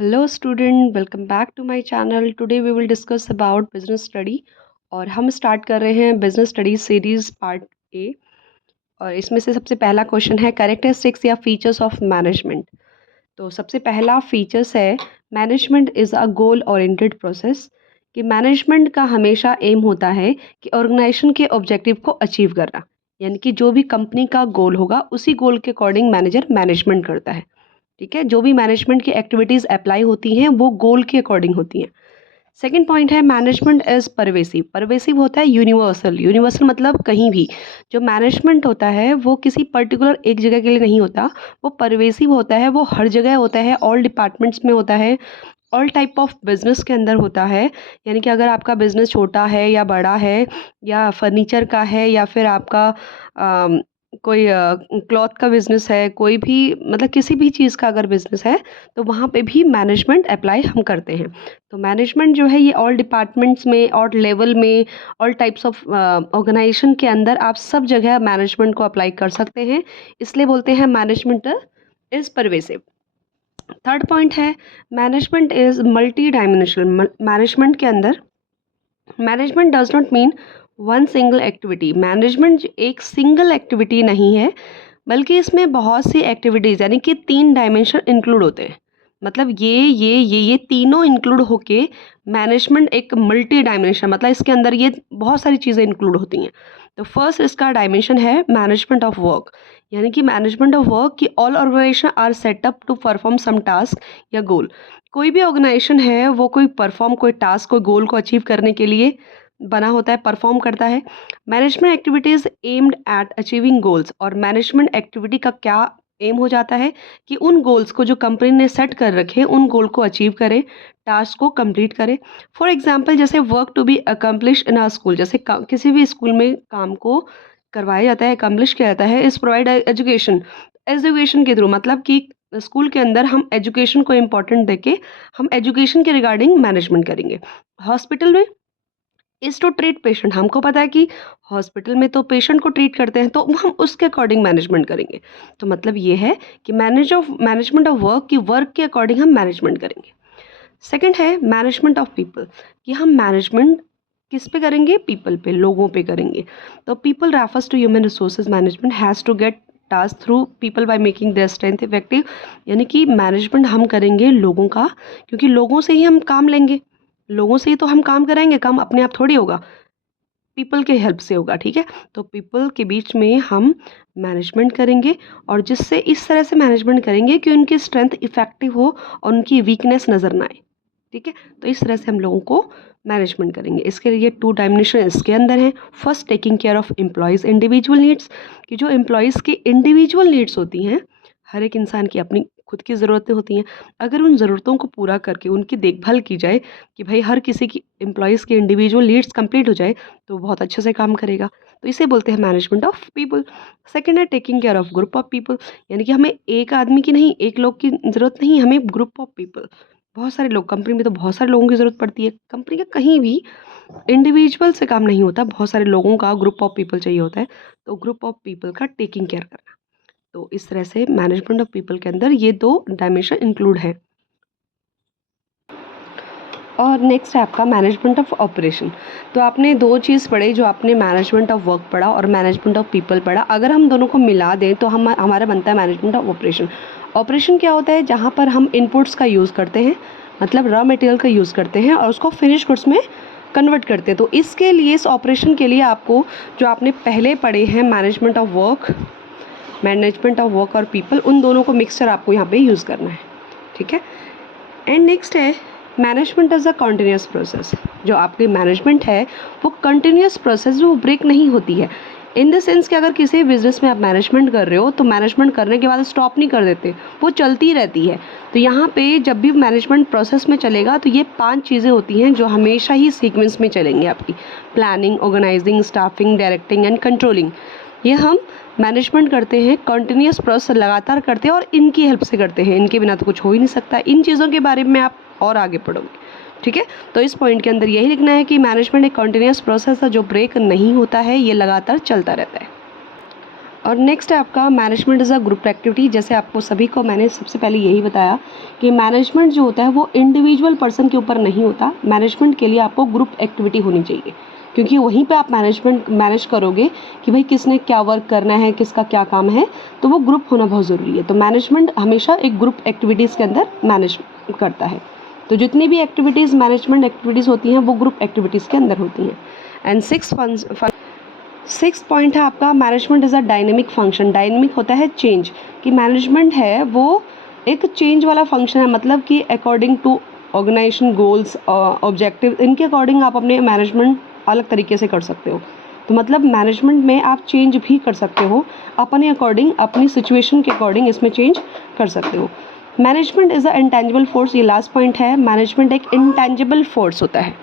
Hello student, welcome back to my channel. Today we will discuss about business study और हम start कर रहे हैं business study series part A. और इसमें से सबसे पहला क्वेश्चन है कैरेक्टरिस्टिक्स या फीचर्स ऑफ मैनेजमेंट। तो सबसे पहला फीचर्स है management is a goal oriented process. कि मैनेजमेंट का हमेशा एम होता है कि ऑर्गेनाइजेशन के ऑब्जेक्टिव को अचीव करना, यानी कि जो भी कंपनी का गोल होगा उसी गोल के अकॉर्डिंग मैनेजर मैनेजमेंट करता है। ठीक है, जो भी मैनेजमेंट की एक्टिविटीज़ अप्लाई होती हैं वो गोल के अकॉर्डिंग होती हैं। सेकंड पॉइंट है मैनेजमेंट इज परवेसिव। परवेसिव होता है यूनिवर्सल। यूनिवर्सल मतलब कहीं भी जो मैनेजमेंट होता है वो किसी पर्टिकुलर एक जगह के लिए नहीं होता, वो परवेसिव होता है, वो हर जगह होता है, ऑल डिपार्टमेंट्स में होता है, ऑल टाइप ऑफ बिजनेस के अंदर होता है। यानी कि अगर आपका बिजनेस छोटा है या बड़ा है या फर्नीचर का है या फिर आपका कोई क्लॉथ का बिजनेस है, कोई भी मतलब किसी भी चीज़ का अगर बिजनेस है तो वहाँ पे भी मैनेजमेंट अप्लाई हम करते हैं। तो मैनेजमेंट जो है ये ऑल डिपार्टमेंट्स में, ऑल लेवल में, ऑल टाइप्स ऑफ ऑर्गेनाइजेशन के अंदर आप सब जगह मैनेजमेंट को अप्लाई कर सकते हैं, इसलिए बोलते हैं management is pervasive. Third point है management is multi dimensional. Management के अंदर management does not mean one single activity. Management एक सिंगल एक्टिविटी नहीं है, बल्कि इसमें बहुत सी एक्टिविटीज़ यानी कि 3 डायमेंशन इंक्लूड होते हैं। मतलब ये तीनों इंक्लूड होके मैनेजमेंट एक मल्टी डायमेंशन, मतलब इसके अंदर ये बहुत सारी चीज़ें इंक्लूड होती हैं। तो फर्स्ट इसका डायमेंशन है मैनेजमेंट ऑफ वर्क। यानी कि मैनेजमेंट ऑफ वर्क की all organisation are set up to perform some task या गोल। कोई भी ऑर्गेनाइजेशन है वो कोई टास्क, कोई गोल को अचीव करने के लिए बना होता है, परफॉर्म करता है। Management activities aimed at achieving goals. और मैनेजमेंट एक्टिविटी का क्या एम हो जाता है कि उन गोल्स को जो कंपनी ने सेट कर रखे उन गोल को अचीव करे, टास्क को कंप्लीट करे। फॉर एग्जांपल जैसे work to be accomplish in a school, जैसे किसी भी स्कूल में काम को करवाया जाता है, अकम्प्लिश किया जाता है। इस प्रोवाइड एजुकेशन, एजुकेशन के थ्रू मतलब कि स्कूल के अंदर हम एजुकेशन को इम्पोर्टेंट देके हम एजुकेशन के रिगार्डिंग मैनेजमेंट करेंगे। हॉस्पिटल में इज़ टू ट्रीट पेशेंट। हमको पता है कि हॉस्पिटल में तो पेशेंट को ट्रीट करते हैं, तो हम उसके अकॉर्डिंग मैनेजमेंट करेंगे। तो मतलब ये है कि मैनेजमेंट ऑफ वर्क की वर्क के अकॉर्डिंग हम मैनेजमेंट करेंगे। सेकंड है मैनेजमेंट ऑफ पीपल, कि हम मैनेजमेंट किस पे करेंगे? पीपल पे, लोगों पे करेंगे। तो people refers to human resources management has to get task through people by making their strength effective. यानी कि मैनेजमेंट हम करेंगे लोगों का, क्योंकि लोगों से ही हम काम लेंगे, लोगों से ही तो हम काम कराएंगे। काम अपने आप थोड़ी होगा, पीपल के हेल्प से होगा। ठीक है, तो पीपल के बीच में हम मैनेजमेंट करेंगे, और जिससे इस तरह से मैनेजमेंट करेंगे कि उनकी स्ट्रेंथ इफेक्टिव हो और उनकी वीकनेस नज़र ना आए। ठीक है, तो इस तरह से हम लोगों को मैनेजमेंट करेंगे। इसके लिए 2 डायमेंशन इसके अंदर हैं। First taking care of employees individual needs, कि जो एम्प्लॉयज़ की इंडिविजुअल नीड्स होती हैं, हर एक इंसान की अपनी खुद की ज़रूरतें होती हैं। अगर उन ज़रूरतों को पूरा करके उनकी देखभाल की जाए कि भाई हर किसी की एम्प्लॉयज़ की इंडिविजुअल नीड्स कंप्लीट हो जाए, तो बहुत अच्छे से काम करेगा। तो इसे बोलते हैं मैनेजमेंट ऑफ पीपल। सेकेंड है taking care of group of people, यानी कि हमें एक आदमी की नहीं, एक लोग की ज़रूरत नहीं, हमें ग्रुप ऑफ पीपल, बहुत सारे लोग, कंपनी में तो बहुत सारे लोगों की ज़रूरत पड़ती है। कंपनी का कहीं भी इंडिविजुअल से काम नहीं होता, बहुत सारे लोगों का, ग्रुप ऑफ पीपल चाहिए होता है। तो ग्रुप ऑफ पीपल का टेकिंग केयर करना। तो इस तरह से मैनेजमेंट ऑफ पीपल के अंदर ये 2 डायमेंशन इंक्लूड है। और नेक्स्ट है आपका मैनेजमेंट ऑफ ऑपरेशन। तो आपने 2 चीज़ पढ़ी, जो आपने मैनेजमेंट ऑफ वर्क पढ़ा और मैनेजमेंट ऑफ पीपल पढ़ा। अगर हम दोनों को मिला दें तो हमारा बनता है मैनेजमेंट ऑफ ऑपरेशन। ऑपरेशन क्या होता है? जहाँ पर हम इनपुट्स का यूज़ करते हैं, मतलब रॉ मटेरियल का यूज़ करते हैं और उसको फिनिश गुड्स में कन्वर्ट करते हैं। तो इसके लिए, इस ऑपरेशन के लिए आपको जो आपने पहले पढ़े हैं मैनेजमेंट ऑफ वर्क और पीपल, उन दोनों को मिक्सचर आपको यहाँ पे यूज़ करना है। ठीक है, एंड नेक्स्ट है management as a continuous process. जो आपकी मैनेजमेंट है वो कंटिन्यूस प्रोसेस, वो ब्रेक नहीं होती है। इन द सेंस कि अगर किसी बिजनेस में आप मैनेजमेंट कर रहे हो तो मैनेजमेंट करने के बाद स्टॉप नहीं कर देते, वो चलती रहती है। तो यहाँ पे जब भी मैनेजमेंट प्रोसेस में चलेगा तो ये 5 चीज़ें होती हैं जो हमेशा ही सीक्वेंस में चलेंगी आपकी: planning, organising, staffing, directing and controlling. ये हम मैनेजमेंट करते हैं, कंटिन्यूस प्रोसेस लगातार करते हैं और इनकी हेल्प से करते हैं। इनके बिना तो कुछ हो ही नहीं सकता। इन चीज़ों के बारे में आप और आगे पढ़ोगे। ठीक है, तो इस पॉइंट के अंदर यही लिखना है कि मैनेजमेंट एक कंटिन्यूस प्रोसेस है जो ब्रेक नहीं होता है, ये लगातार चलता रहता है। और नेक्स्ट है आपका management is a group activity. जैसे आपको सभी को मैंने सबसे पहले यही बताया कि मैनेजमेंट जो होता है वो इंडिविजुअल पर्सन के ऊपर नहीं होता। मैनेजमेंट के लिए आपको ग्रुप एक्टिविटी होनी चाहिए, क्योंकि वहीं पे आप मैनेज करोगे कि भाई किसने क्या वर्क करना है, किसका क्या काम है, तो वो ग्रुप होना बहुत ज़रूरी है। तो मैनेजमेंट हमेशा एक ग्रुप एक्टिविटीज़ के अंदर मैनेज करता है। तो जितनी भी एक्टिविटीज़ मैनेजमेंट एक्टिविटीज़ होती हैं वो ग्रुप एक्टिविटीज़ के अंदर होती हैं। एंड सिक्स पॉइंट है आपका management is a dynamic function. Dynamic होता है चेंज, कि मैनेजमेंट है वो एक चेंज वाला फंक्शन है, मतलब कि according to organisation goals objective, इनके अकॉर्डिंग आप अपने मैनेजमेंट अलग तरीके से कर सकते हो। तो मतलब मैनेजमेंट में आप चेंज भी कर सकते हो अपने अकॉर्डिंग, अपनी सिचुएशन के अकॉर्डिंग इसमें चेंज कर सकते हो। Management is a intangible force, ये लास्ट पॉइंट है। मैनेजमेंट एक इंटेंजिबल फोर्स होता है।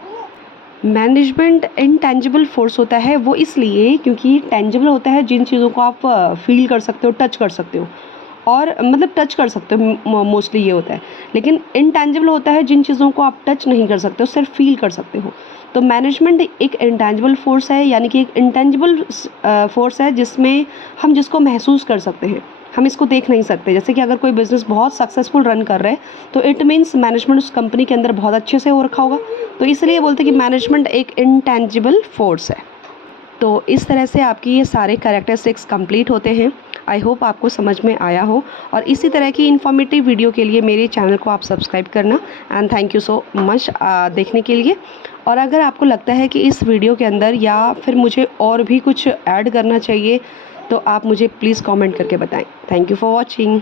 मैनेजमेंट इनटेंजिबल फोर्स होता है वो इसलिए क्योंकि टेंजिबल होता है जिन चीज़ों को आप फील कर सकते हो, टच कर सकते हो, और मतलब टच कर सकते हो मोस्टली ये होता है। लेकिन इनटेंजिबल होता है जिन चीज़ों को आप टच नहीं कर सकते हो, सिर्फ फील कर सकते हो। तो मैनेजमेंट एक इंटेंजिबल फोर्स है, यानी कि एक इंटेंजिबल फोर्स है जिसमें हम जिसको महसूस कर सकते हैं, हम इसको देख नहीं सकते। जैसे कि अगर कोई बिज़नेस बहुत सक्सेसफुल रन कर रहा है तो इट मीन्स मैनेजमेंट उस कंपनी के अंदर बहुत अच्छे से हो रखा होगा। तो इसलिए बोलते हैं कि मैनेजमेंट एक इंटेंजिबल फोर्स है। तो इस तरह से आपकी ये सारे कैरेक्टरिस्टिक्स कंप्लीट होते हैं। आई होप आपको समझ में आया हो, और इसी तरह की इन्फॉर्मेटिव वीडियो के लिए मेरे चैनल को आप सब्सक्राइब करना। And thank you so much देखने के लिए। और अगर आपको लगता है कि इस वीडियो के अंदर या फिर मुझे और भी कुछ ऐड करना चाहिए तो आप मुझे प्लीज़ कमेंट करके बताएं। Thank you for watching.